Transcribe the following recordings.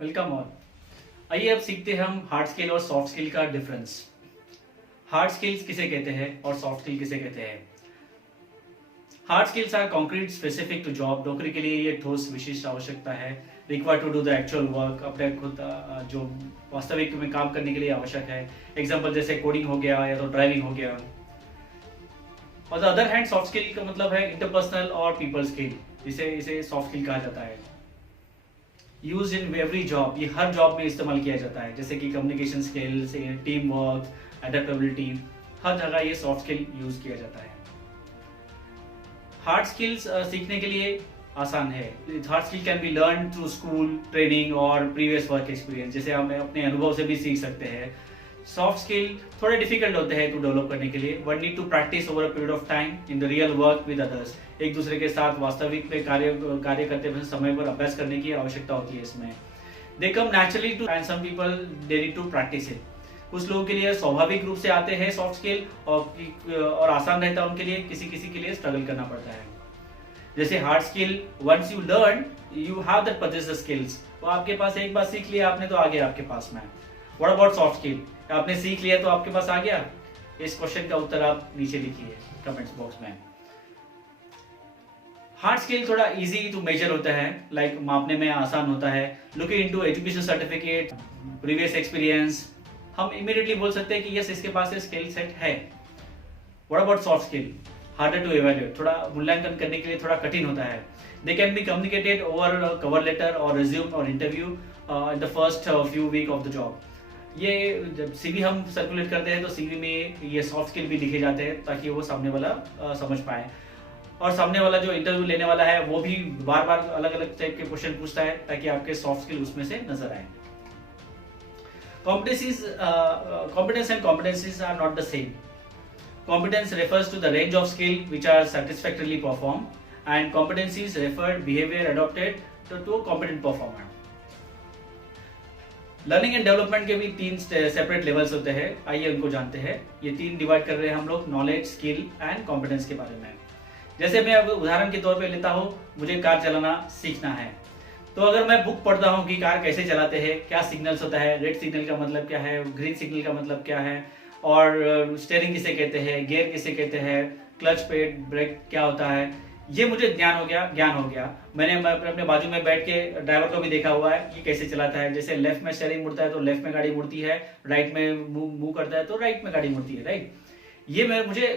Welcome all. आइए अब सीखते हैं हम हार्ड स्किल और सॉफ्ट स्किल का डिफरेंस। हार्ड स्किल्स किसे कहते हैं और सॉफ्ट स्किल किसे कहते हैं? Hard skills are concrete specific to job. नौकरी के लिए ये ठोस विशिष्ट आवश्यकता है, require to do the actual work, अपने खुद जो वास्तविक में काम करने के लिए आवश्यक है। एग्जाम्पल जैसे कोडिंग हो गया या तो ड्राइविंग हो गया। और the other hand soft skill का मतलब है इंटरपर्सनल और पीपल स्किल, जिसे इसे सॉफ्ट स्किल कहा जाता है। यूज इन एवरी जॉब, ये हर जॉब में इस्तेमाल किया जाता है, जैसे कि communication skills, team work, adaptability, हर जगह ये सॉफ्ट स्किल यूज किया जाता है। हार्ड स्किल्स सीखने के लिए आसान है। Hard skill can be learn through school, training और प्रीवियस वर्क एक्सपीरियंस, जैसे हम अपने अनुभव से भी सीख सकते हैं। सॉफ्ट स्किल थोड़े डिफिकल्ट होते हैं टू डेवलप करने के लिए। One need to practice over a period of time in the real work with others. एक दूसरे के साथ वास्तविक में कार्य करते हुए समय पर अभ्यास करने की आवश्यकता होती है इसमें। They come naturally to and some people they need to practise it. कुछ लोगों के लिए स्वाभाविक रूप से आते हैं सॉफ्ट स्किल और आसान रहता है उनके लिए, किसी किसी के लिए स्ट्रगल करना पड़ता है। जैसे hard skill, once you learn you have that possess the skills, तो आपके पास एक बार सीख लिया आपने तो आ गया आपके पास में। What about soft skill? आपने सीख लिया तो आपके पास आ गया? इस क्वेश्चन का उत्तर आप नीचे लिखिए कमेंट्स बॉक्स में। हार्ड स्किल थोड़ा इजी टू मेजर होता है, लाइक मापने में आसान होता है। Looking into education certificate, previous experience, हम इमीडिएटली बोल सकते हैं कि यस इसके पास स्किल सेट है। What about soft skill? Harder to evaluate, थोड़ा मूल्यांकन करने के लिए थोड़ा कठिन होता है। They can be communicated over cover letter और रिज्यूम और interview in the first few week of the job. ये जब सीवी हम सर्कुलेट करते हैं तो सीवी में ये सॉफ्ट स्किल भी लिखे जाते हैं ताकि वो सामने वाला समझ पाए, और सामने वाला जो इंटरव्यू लेने वाला है वो भी बार बार अलग अलग टाइप के क्वेश्चन पूछता है ताकि आपके सॉफ्ट स्किल उसमें से नजर आए। Competence and competencies are not the same. Competence refers to the range of skill which are satisfactorily performed, and competencies refer behavior adopted to a competent performer. Learning and development के भी तीन separate levels होते हैं, आइए उनको जानते हैं। ये तीन डिवाइड कर रहे हैं हम लोग नॉलेज, स्किल एंड कॉम्पिटेंस के बारे में। जैसे मैं अब उदाहरण के तौर पे लेता हूँ, मुझे कार चलाना सीखना है, तो अगर मैं बुक पढ़ता हूँ कि कार कैसे चलाते हैं, क्या सिग्नल्स होता है, रेड सिग्नल का मतलब क्या है, ग्रीन सिग्नल का मतलब क्या है, और स्टीयरिंग किसे कहते हैं, गियर किसे कहते हैं, क्लच पेड ब्रेक क्या होता है, ये मुझे ज्ञान हो गया। मैंने अपने बाजू में बैठ के ड्राइवर को भी देखा हुआ है ये कैसे चलाता है। जैसे लेफ्ट में स्टीयरिंग मुड़ता है तो लेफ्ट में गाड़ी मुड़ती है, राइट में मूव करता है तो राइट में गाड़ी मुड़ती है, राइट। ये मुझे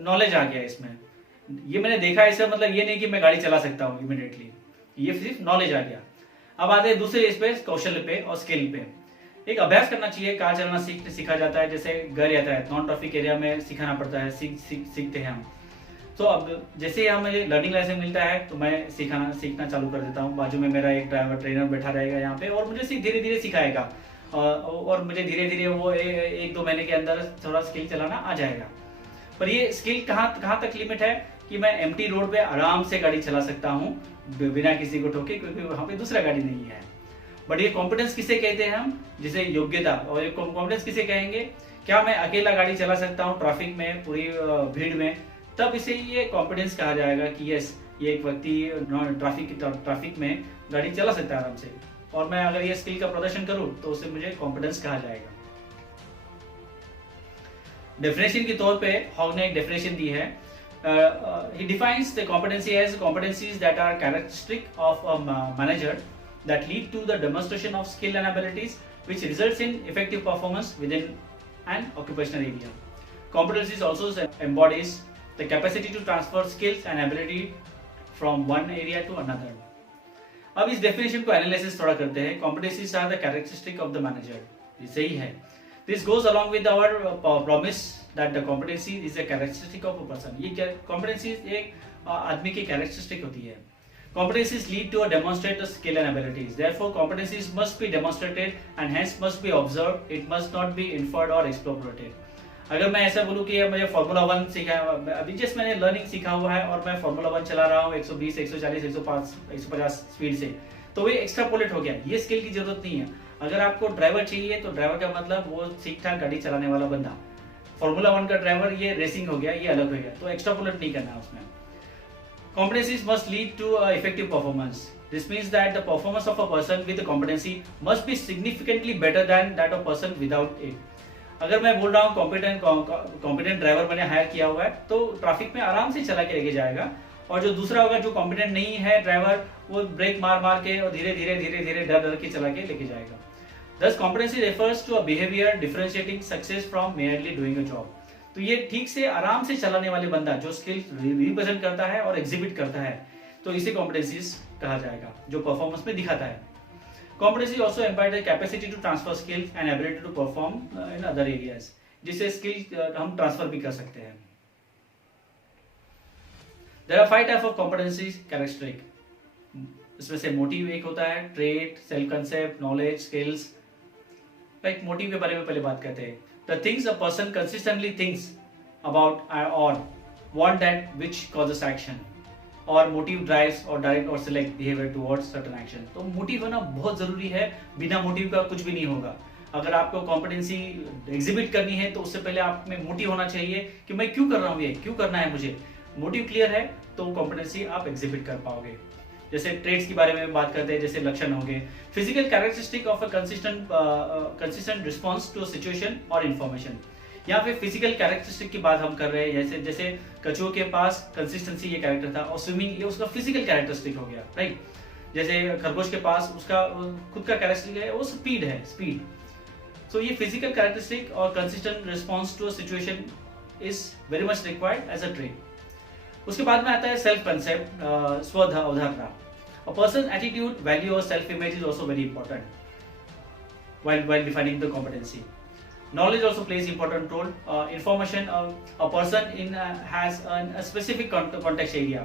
नॉलेज आ गया इसमें, ये मैंने देखा है। इसका मतलब ये नहीं कि मैं गाड़ी चला सकता हूँ इमीडिएटली, ये सिर्फ नॉलेज आ गया। अब आते हैं दूसरे इस पे, कौशल पे और स्किल पे। एक अभ्यास करना चाहिए, कार चलाना सीखा जाता है, जैसे घर आता है नॉन ट्रैफिक एरिया में सिखाना पड़ता है, सीखते हैं हम। तो अब जैसे ही हमें लर्निंग लाइसेंस मिलता है तो मैं सीखना चालू कर देता हूँ। बाजू में मेरा एक ड्राइवर ट्रेनर बैठा रहेगा यहाँ पे और मुझे धीरे धीरे सिखाएगा, और मुझे धीरे धीरे वो एक दो महीने के अंदर थोड़ा स्किल चलाना आ जाएगा। पर ये स्किल कहाँ तक लिमिट है कि मैं एम्प्टी रोड पे आराम से गाड़ी चला सकता हूँ बिना किसी को ठोके, क्योंकि वहाँ पे दूसरा गाड़ी नहीं है। बट ये कॉम्पिटेंस किसे कहते हैं हम? जिसे योग्यता। और ये कॉम्पिटेंस किसे कहेंगे? क्या मैं अकेला गाड़ी चला सकता हूँ ट्रैफिक में, पूरी भीड़ में, तब इसे ये कॉम्पिटेंस कहा जाएगा कि यस ये एक व्यक्ति ट्रैफिक में गाड़ी चला सकता है आराम से, और मैं अगर ये स्किल का प्रदर्शन करूँ तो उसे मुझे कॉम्पिटेंस कहा जाएगा। डेफिनेशन के तौर पे हॉग ने एक डेफिनेशन दी है। He defines the competency as competencies that are characteristic of a manager that lead to the demonstration of skill and abilities which results in effective performance within an occupational area. Competencies also embodies the capacity to transfer skills and ability from one area to another. अब इस definition को analysis थोड़ा करते हैं। Competencies are the characteristic of the manager. ये सही है। This goes along with our promise that the competency is a characteristic of a person. ये competency एक आदमी की characteristic होती है। Competencies lead to a demonstrated skill and abilities. Therefore, competencies must be demonstrated and hence must be observed. It must not be inferred or extrapolated. अगर मैं ऐसा बोलूँ कि मुझे फार्मूला 1 सीखा, अभी जस्ट मैंने लर्निंग सीखा हुआ है और मैं फार्मूला 1 चला रहा हूँ 120, 140, 150 स्पीड से, तो वो एक्स्ट्रापोलेट हो गया। ये स्किल की जरूरत नहीं है। अगर आपको ड्राइवर चाहिए तो ड्राइवर का मतलब वो ठीक ठाक गाड़ी चलाने वाला बंदा। फार्मूला 1 का ड्राइवर ये रेसिंग हो गया, ये अलग हो गया, तो एक्स्ट्रापोलेट नहीं करना है उसमें। Competencies must lead to effective performance. This means that the performance of a person with a competency must be significantly better than that of person without it. अगर मैं बोल रहा हूँ कॉम्पिटेंट ड्राइवर मैंने हायर किया हुआ है तो ट्रैफिक में आराम से चला के लेके जाएगा, और जो दूसरा होगा जो कॉम्पिटेंट नहीं है ड्राइवर, वो ब्रेक मार मार के और धीरे धीरे डर के चला के लेके जाएगा. Thus competency refers to a behavior differentiating success from merely doing a job. तो ये ठीक से आराम से चलाने वाले बंदा जो स्किल्स रिप्रेजेंट करता है और एग्जिबिट करता है, तो इसे कॉम्पिटेंसीज कहा जाएगा, जो परफॉर्मेंस में दिखाता है. Competency also empire the capacity to transfer skills and ability to perform in other areas, जिससे स्किल हम ट्रांसफर भी कर सकते हैं. There are 5 type of competencies characteristic. इसमें से मोटिव एक होता है, trait, self concept, knowledge, skills. Like motive के बारे में पहले बात करते हैं. The things a person consistently thinks about or want that which causes action, or motive drives or direct or select behavior towards certain action. तो motive होना बहुत जरूरी है, बिना मोटिव का कुछ भी नहीं होगा. अगर आपको कॉम्पिटेंसी एग्जिबिट करनी है तो उससे पहले आप में मोटिव होना चाहिए कि मैं क्यों कर रहा हूँ, ये क्यों करना है मुझे. मोटिव क्लियर है तो कॉम्पिटेंसी आप एग्जिबिट कर पाओगे. जैसे ट्रेड्स के बारे में बात करते हैं, जैसे लक्षण हो गए. Physical characteristic of a consistent response to situation और इन्फॉर्मेशन. यहाँ पे फिजिकल कैरेक्टरिस्टिक की बात हम कर रहे हैं. जैसे कछुओं के पास कंसिस्टेंसी ये कैरेक्टर था, और स्विमिंग ये उसका फिजिकल कैरेक्टरिस्टिक हो गया, राइट. जैसे खरगोश के पास उसका खुद का कैरेक्टरिस्टिक है, वो स्पीड है, स्पीड. सो ये फिजिकल कैरेक्टरिस्टिक और consistent response to situation is very much required as a trait. उसके बाद में आता है सेल्फ कंसेप्ट, स्व अवधारणा. A person's attitude, value or self-image is also very important while defining the competency. Knowledge also plays important role. Information a person has a specific context area.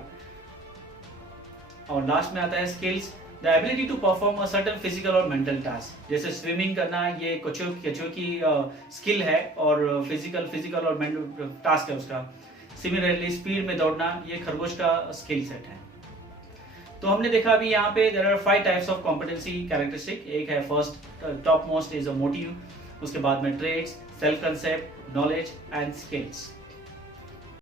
और last में आता है skills, the ability to perform a certain physical or mental task. जैसे swimming करना ये कछुओं की skill है और फिजिकल और मेंटल टास्क है उसका. सिमिलरली स्पीड में दौड़ना ये खरगोश का स्किल सेट है. तो हमने देखा अभी यहाँ पे there are 5 types of competency characteristic. एक है first top most is a motive, उसके बाद में traits, self concept, knowledge and skills.